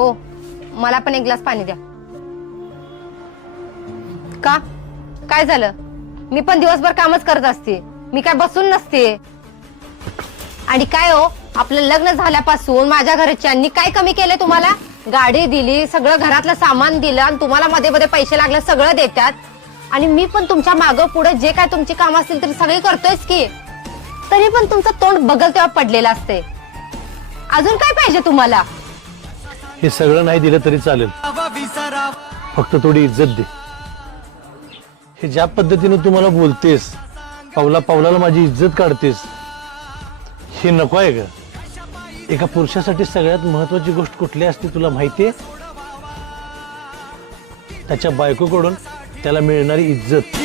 हो मला पण एक ग्लास पाणी द्या. का? काय झालं? मी पण दिवसभर कामच करत असते. मी काय बसून नसते. आणि काय हो आपलं लग्न झाल्यापासून माझ्या घरच्यांनी काय कमी केलं तुम्हाला? गाडी दिली सगळं घरातलं सामान दिलं आणि तुम्हाला मध्ये मध्ये पैसे लागले सगळं देतात. आणि मी पण तुमच्या मागं पुढे जे काय तुमची काम असतील तरी सगळी करतोयच की. तरी पण तुमचं तोंड बगल तेव्हा पडलेलं असते अजून काय पाहिजे तुम्हाला? हे सगळं नाही दिलं तरी चालेल. फक्त थोडी इज्जत दे. हे ज्या पद्धतीने तू मला बोलतेस पावला पावलाला माझी इज्जत काढतेस हे नको आहे का एका पुरुषासाठी सगळ्यात महत्वाची गोष्ट कुठली असते तुला माहितीये त्याच्या बायकोकडून त्याला मिळणारी इज्जत.